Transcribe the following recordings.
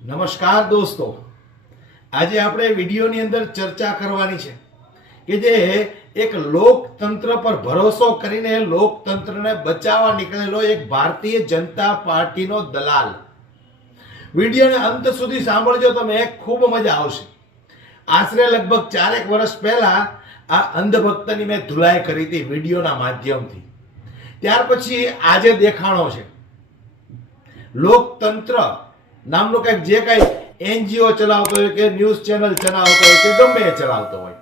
નમસ્કાર દોસ્તો. આજે આપણે વિડીયોની અંદર ચર્ચા કરવાની છે કે જે એક લોકતંત્ર પર ભરોસો કરીને લોકતંત્રને બચાવવા નીકળેલો એક ભારતીય જનતા પાર્ટીનો દલાલ. વિડીયોને અંત સુધી સાંભળજો તમે ખૂબ મજા આવશે. આશરે લગભગ ચારેક વર્ષ પહેલા આ અંધભક્તની મેં ધુલાઈ કરી હતી વિડીયોના માધ્યમથી. ત્યાર પછી આજે દેખાણો છે. લોકતંત્ર નામનું કંઈક જે કાંઈ એનજીઓ ચલાવતો હોય કે ન્યૂઝ ચેનલ ચલાવતો હોય કે ગમે એ ચલાવતો હોય.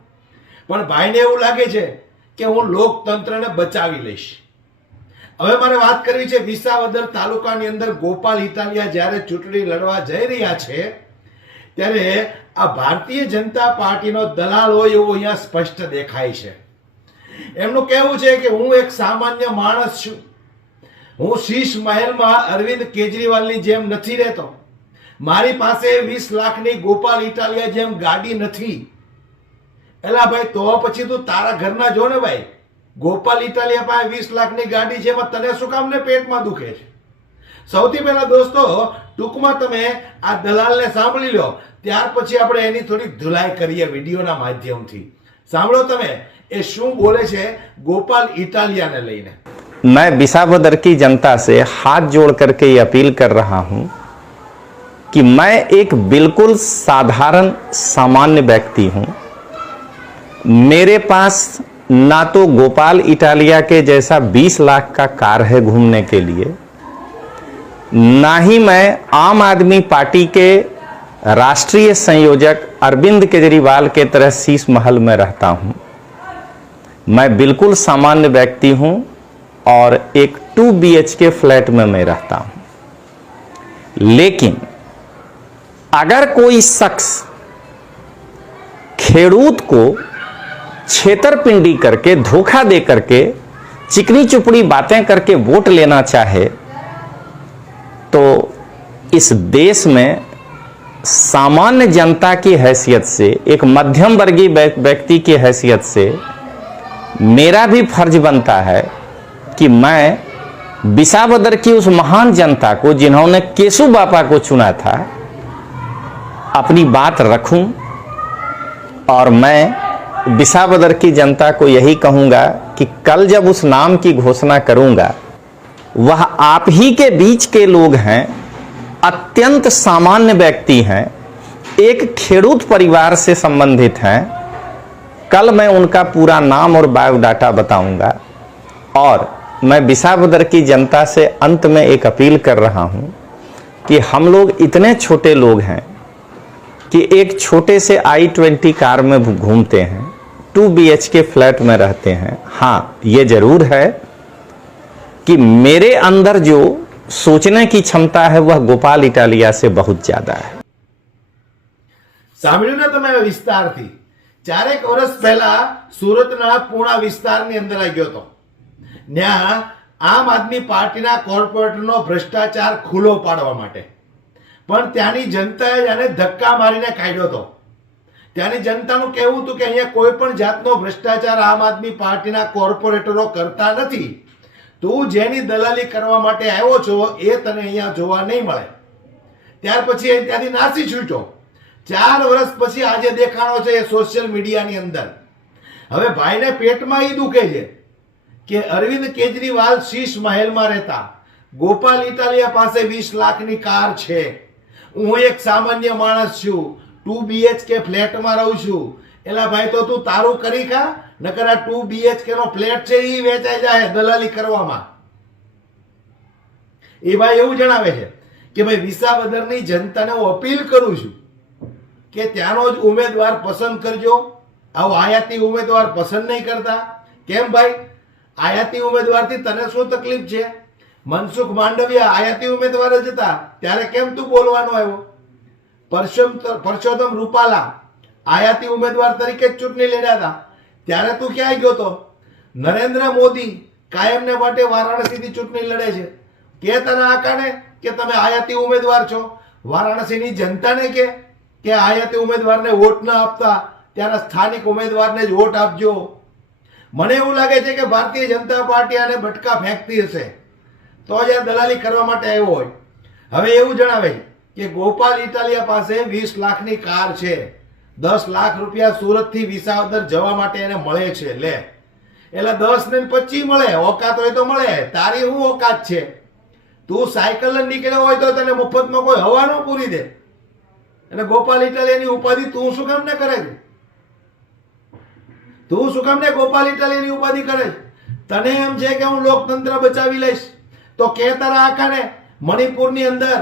પણ ભાઈને એવું લાગે છે કે હું લોકતંત્રને બચાવી લઈશ. હવે મારે વાત કરવી છે વિસાવદર તાલુકાની અંદર ગોપાલ ઇટાલિયા જ્યારે ચૂંટણી લડવા જઈ રહ્યા છે, ત્યારે આ ભારતીય જનતા પાર્ટીનો દલાલ હોય એવું અહીંયા સ્પષ્ટ દેખાય છે. એમનું કહેવું છે કે હું એક સામાન્ય માણસ છું. હું શીશ મહેલમાં અરવિંદ કેજરીવાલની જેમ નથી રહેતો. મારી પાસે વીસ લાખની ગોપાલ ઇટાલિયા જેમ ગાડી નથી એલા ભાઈ તો પછી તું તારા ઘરના જો ને ભાઈ ગોપાલ ઇટાલિયા પાસે વીસ લાખની ગાડી છે એમાં તને શું કામ ને પેટમાં દુખે છે સૌથી પહેલા દોસ્તો ટૂંકમાં તમે આ દલાલને સાંભળી લો ત્યાર પછી આપણે એની થોડી ધુલાઈ કરીએ વિડીયોના માધ્યમથી સાંભળો તમે એ શું બોલે છે ગોપાલ ઇટાલિયાને લઈને मैं विसावदर की जनता से हाथ जोड़ करके ये अपील कर रहा हूं कि मैं एक बिल्कुल साधारण सामान्य व्यक्ति हूँ। मेरे पास ना तो गोपाल इटालिया के जैसा 20 लाख का कार है घूमने के लिए, ना ही मैं आम आदमी पार्टी के राष्ट्रीय संयोजक अरविंद केजरीवाल के तरह शीश महल में रहता हूँ। मैं बिल्कुल सामान्य व्यक्ति हूँ और एक टू बीएच के फ्लैट में मैं रहता हूँ। लेकिन अगर कोई शख्स खेडूत को छेतरपिंडी करके, धोखा दे करके, चिकनी चुपड़ी बातें करके वोट लेना चाहे तो इस देश में सामान्य जनता की हैसियत से, एक मध्यम वर्गीय व्य- व्यक्ति की हैसियत से मेरा भी फ़र्ज़ बनता है कि मैं विसावदर की उस महान जनता को, जिन्होंने केशु बापा को चुना था अपनी बात रखूँ और मैं विसावदर की जनता को यही कहूँगा कि कल जब उस नाम की घोषणा करूँगा, वह आप ही के बीच के लोग हैं, अत्यंत सामान्य व्यक्ति हैं, एक खेडूत परिवार से संबंधित हैं। कल मैं उनका पूरा नाम और बायोडाटा बताऊँगा और मैं विसावदर की जनता से अंत में एक अपील कर रहा हूँ कि हम लोग इतने छोटे लोग हैं कि एक छोटे से आई ट्वेंटी कार में घूमते हैं two B H K flat में रहते हैं हाँ ये जरूर है कि मेरे अंदर जो सोचने की क्षमता है वह गोपाल इटालिया से बहुत ज्यादा है સાંભળ્યું ને તમે વિસ્તારથી ચારેક વર્ષ પહેલા સુરતના પૂણા વિસ્તારની અંદર આવી ગયો હતો ત્યાં આમ આદમી પાર્ટીના કોર્પોરેટરનો ભ્રષ્ટાચાર ખુલ્લો પાડવા માટે પણ ત્યાંની જનતાએ એને ધક્કા મારીને કાઢ્યો હતો. ત્યાંની જનતાનું કહેવું હતું કે અહીંયા કોઈ પણ જાતનો ભ્રષ્ટાચાર આમ આદમી પાર્ટીના કોર્પોરેટરો કરતા નથી. તું જેની દલાલી કરવા માટે આવ્યો છો, એ તને અહીંયા જોવા નહીં મળે. ત્યાર પછી એ ત્યાંથી નાસી છૂટ્યો. ચાર વર્ષ પછી આજે દેખાણો છે એ સોશિયલ મીડિયાની અંદર. હવે ભાઈને પેટમાં એ દુખે છે કે અરવિંદ કેજરીવાલ શીશ મહેલમાં રહેતા. ગોપાલ ઇટાલિયા પાસે વીસ લાખની કાર છે. હું એક સામાન્ય માણસ છું. ટુ બીએચકે ફ્લેટમાં રહું છું. એલા ભાઈ તો તું તારું કરી ખા, નકર આ ટુ બીએચકે નો ફ્લેટ છે એ વેચાઈ જાય દલાલી કરવામાં. એ ભાઈ એવું જણાવે છે કે ભાઈ, વિસાવદરની જનતાને હું અપીલ કરું છું કે ત્યાંનો જ ઉમેદવાર પસંદ કરજો. આવો આયાતી ઉમેદવાર પસંદ નહીં કરતા. કેમ ભાઈ? આયાતી ઉમેદવારથી તને શું તકલીફ છે? મનસુખ માંડવિયા આયાતી ઉમેદવાર જ હતા ત્યારે કેમ તું બોલવાનો આવ્યો? પરસોત્તમ પરસોત્તમ રૂપાલા આયાતી ઉમેદવાર તરીકે જ ચૂંટણી લડ્યા હતા. ત્યારે તું ક્યાં ગયો તો? નરેન્દ્ર મોદી કાયમને માટે વારાણસીથી ચૂંટણી લડે છે. કે તને આકાને? કે તમે આયાતી ઉમેદવાર છો? વારાણસીની જનતાને કે? કે આયાતી ઉમેદવારને વોટ ના આપતા? ત્યારે સ્થાનિક ઉમેદવારને જ વોટ આપજો. મને એવું લાગે છે કે ભારતીય જનતા પાર્ટી આને બટકા ફેંકતી હશે. તો જ દલાલી કરવા માટે આવ્યો હોય. હવે એવું જણાવે કે ગોપાલ ઇટાલિયા પાસે વીસ લાખની કાર છે. દસ લાખ રૂપિયા સુરતથી વિસાવદર જવા માટે એને મળે છે. લે. એટલે દસ ને પચીસ મળે. ઓકાત હોય તો મળે. તારી હું ઓકાત છે? તું સાયકલ નીકળ્યો હોય તો તને મફતમાં કોઈ હવા ન પૂરી દે. અને ગોપાલ ઇટાલિયાની ઉપાધિ તું શું કામ ને કરે તું શું કામ ને ગોપાલ ઇટાલિયાની ઉપાધિ કરે તને એમ છે કે હું લોકતંત્ર બચાવી લઈશ. તો કે તારા આકાને મણિપુરની અંદર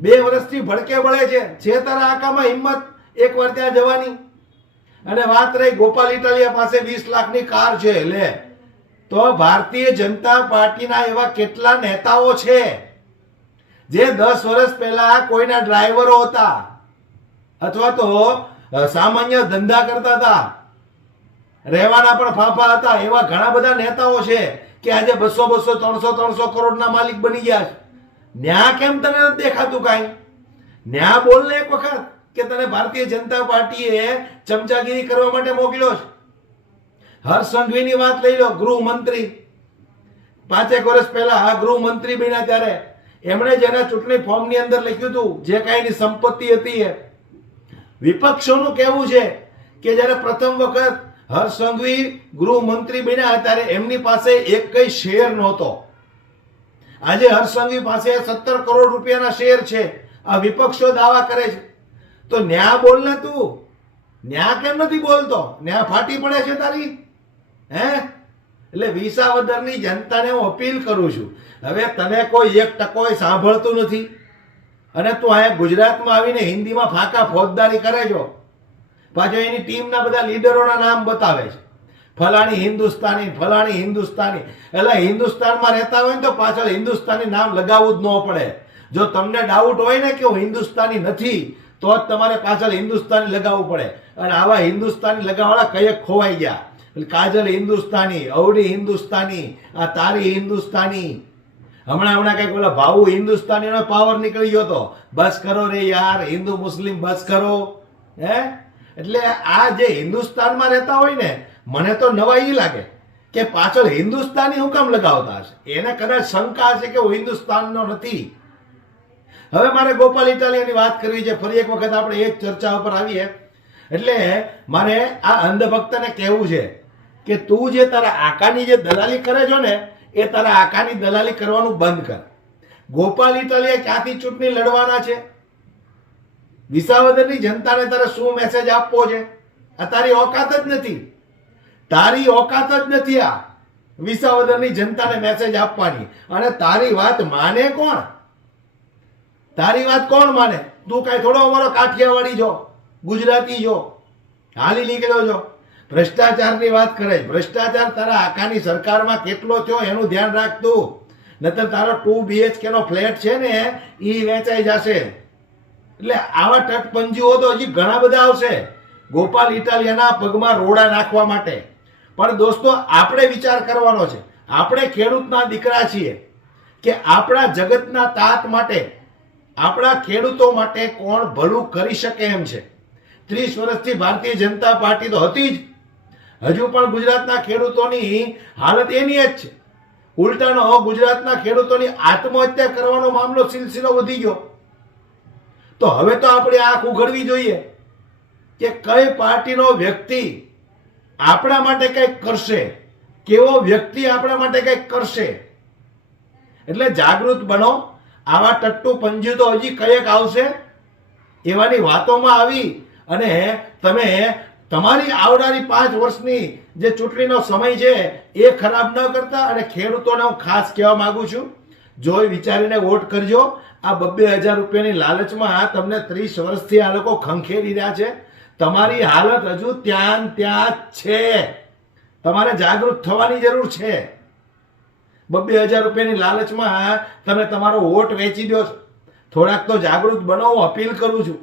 બે વર્ષથી ભડકે બળે છે. છેતરા આકામાં હિંમત એકવાર ત્યાં જવાની. અને વાત રહી ગોપાલ ઇટાલિયા પાસે વીસ લાખની કાર છે, લે. તો ભારતીય જનતા પાર્ટીના એવા કેટલા નેતાઓ છે? જે દસ વર્ષ પહેલા કોઈના ડ્રાઈવરો હતા. અથવા તો સામાન્ય ધંધા કરતા હતા. રહેવાના પણ ફાંફા હતા. એવા ઘણા બધા નેતાઓ છે કે આજે બસો બસો, ત્રણસો ત્રણસો કરોડના માલિક બની ગયા છે. ન્યા કેમ તને નથી દેખાતું કાંઈ? ન્યા બોલ ને એક વખત કે તને ભારતીય જનતા પાર્ટીએ ચમચાગીરી કરવા માટે મોકલ્યો છે. હર્ષ સંઘવીની વાત લઈ લો, ગૃહમંત્રી. પાંચેક વર્ષ પહેલા આ ગૃહમંત્રી બન્યા ત્યારે એમણે જેના ચૂંટણી ફોર્મની અંદર લખ્યું હતું, જે કાંઈની સંપત્તિ હતી એ. વિપક્ષોનું કહેવું છે કે જ્યારે પ્રથમ વખત હર્ષ સંઘવી ગૃહમંત્રી બન્યા ત્યારે એમની પાસે એક કઈ શેર નહોતો. આજે હર્ષ સંઘવી પાસે સત્તર કરોડ રૂપિયાના શેર છે. આ વિપક્ષો દાવા કરે છે. તો ન્યા બોલ ને તું. ન્યા કેમ નથી બોલતો? ન્યા ફાટી પડે છે તારી? હે? એટલે વિસાવદરની જનતાને હું અપીલ કરું છું. હવે તને કોઈ એક ટકોય સાંભળતું નથી. અને તું અહીંયા ગુજરાતમાં આવીને હિન્દીમાં ફાકા ફોજદારી કરે છો. પાછા એની ટીમના બધા લીડરોના નામ બતાવે છે. ફલાણી હિન્દુસ્તાની ફલાણી હિન્દુસ્તાની. એટલે હિન્દુસ્તાનમાં રહેતા હોય ને તો પાછળ હિન્દુસ્તાની નામ લગાવવું જ ન પડે. જો તમને ડાઉટ હોય ને કે હું હિન્દુસ્તાની નથી, તો જ તમારે પાછળ હિન્દુસ્તાની લગાવવું પડે. અને આવા હિન્દુસ્તાની લગાવવાળા કયક ખોવાઈ ગયા. કાજલ હિન્દુસ્તાની, અવડી હિન્દુસ્તાની, આ તારી હિન્દુસ્તાની. હમણાં હમણાં કંઈક બોલા ભાવુ હિન્દુસ્તાનીનો પાવર નીકળી ગયો તો, બસ કરો રે યાર, હિન્દુ મુસ્લિમ બસ કરો. હે? એટલે આ જે હિન્દુસ્તાનમાં રહેતા હોય ને, મને તો નવાઈ લાગે કે પાછળ હિન્દુસ્તાની હું કામ લગાવતા હશે. એને કદાચ શંકા છે કે હું હિન્દુસ્તાનનો નથી. હવે મારે ગોપાલ ઇટાલિયાની વાત કરવી છે. ફરી એક વખત આપણે એ જ ચર્ચા ઉપર આવીએ. એટલે મારે આ અંધભક્તને કહેવું છે કે તું જે તારા આકાની જે દલાલી કરે છો ને, એ તારા આકાની દલાલી કરવાનું બંધ કર. ગોપાલ ઇટાલિયા ક્યાંથી ચૂંટણી લડવાના છે? વિસાવદરની જનતાને તારે શું મેસેજ આપવો છે? આ તારી ઓકાત જ નથી. તારી ઓકાત જ નથી આ વિસાવદરની જનતાને મેસેજ આપવાની. અને તારી વાત માને કોણ? તારી વાત કોણ માને? તું કાંઈ થોડો અમારો કાઠિયાવાડી જો ગુજરાતી જો હાલી નીકળ્યો છો. ભ્રષ્ટાચારની વાત કરે ભ્રષ્ટાચાર તારા આખાની સરકારમાં કેટલો થયો એનું ધ્યાન રાખતું નતર તારો ટુ બીએચકે નો ફ્લેટ છે ને એ વેચાઈ જશે. એટલે આવા તટપંજીઓ તો હજી ઘણા બધા આવશે. ગોપાલ ઇટાલિયાના પગમાં રોડા નાખવા માટે. પણ દોસ્તો, આપણે વિચાર કરવાનો છે. આપણે ખેડૂતના દીકરા છીએ કે આપણા જગતના તાત માટે, આપણા ખેડૂતો માટે કોણ ભલું કરી શકે એમ છે. ત્રીસ વર્ષથી ભારતીય જનતા પાર્ટી તો હતી જ. હજુ પણ ગુજરાતના ખેડૂતોની હાલત એની જ છે. ઉલટાનો ગુજરાતના ખેડૂતોની આત્મહત્યા કરવાનો મામલો સિલસિલો વધી ગયો. તો હવે તો આપણે આંખ ઉઘડવી જોઈએ કે કઈ પાર્ટીનો વ્યક્તિ આપણા માટે કંઈક કરશે, કેવો વ્યક્તિ આપણા માટે કંઈક કરશે. એટલે જાગૃત બનો, આવા ટટ્ટુ પંજુ તો હજી કયેક આવશે, એવાની વાતોમાં આવી અને તમે તમારી આવનારી પાંચ વર્ષની જે ચૂંટણીનો સમય છે એ ખરાબ ન કરતા અને ખેડૂતોને હું ખાસ કહેવા માગું છું, જોઈ વિચારીને વોટ કરજો આ બબ્બે હજાર રૂપિયાની લાલચમાં તમને ત્રીસ વર્ષથી આ લોકો ખંખેરી રહ્યા છે. તમારી હાલત હજુ ત્યાં ત્યાં છે. તમારે જાગૃત થવાની જરૂર છે. બબ્બે હજાર રૂપિયાની લાલચમાં તમે તમારો વોટ વેચી દો થોડાક તો જાગૃત બનો, હું અપીલ કરું છું.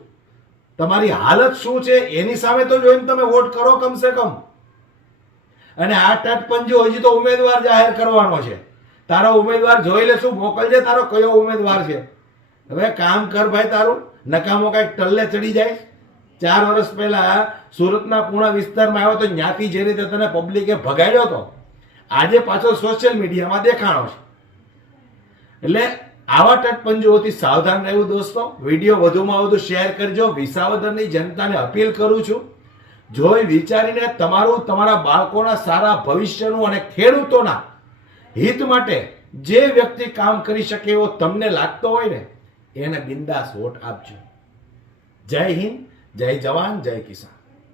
તમારી હાલત શું છે એની સામે તો જોઈને તમે વોટ કરો કમસે કમ. અને આ ટટપંજો હજી તો ઉમેદવાર જાહેર કરવાનો છે. તારો ઉમેદવાર જોઈ લેશું મોકલજે? તારો કયો ઉમેદવાર છે? હવે કામ કર ભાઈ તારું. નકામો કાંઈક ટલ્લે ચડી જાય. ચાર વર્ષ પહેલા સુરતના પૂણા વિસ્તારમાં આવ્યો તો જ્ઞાતિ જે રીતે તને પબ્લિકે ભગાડ્યો હતો, આજે પાછો સોશિયલ મીડિયામાં દેખાણો છે. એટલે આવા ટટપંજોઓથી સાવધાન રહેવું દોસ્તો. વીડિયો વધુમાં વધુ શેર કરજો. વિસાવદરની જનતાને અપીલ કરું છું. જોઈ વિચારીને તમારું, તમારા બાળકોના સારા ભવિષ્યનું અને ખેડૂતોના હિત માટે જે વ્યક્તિ કામ કરી શકે એવો તમને લાગતો હોય ને એને બિંદાસ વોટ આપજો. જય હિન્દ જય જવાન જય કિસાન.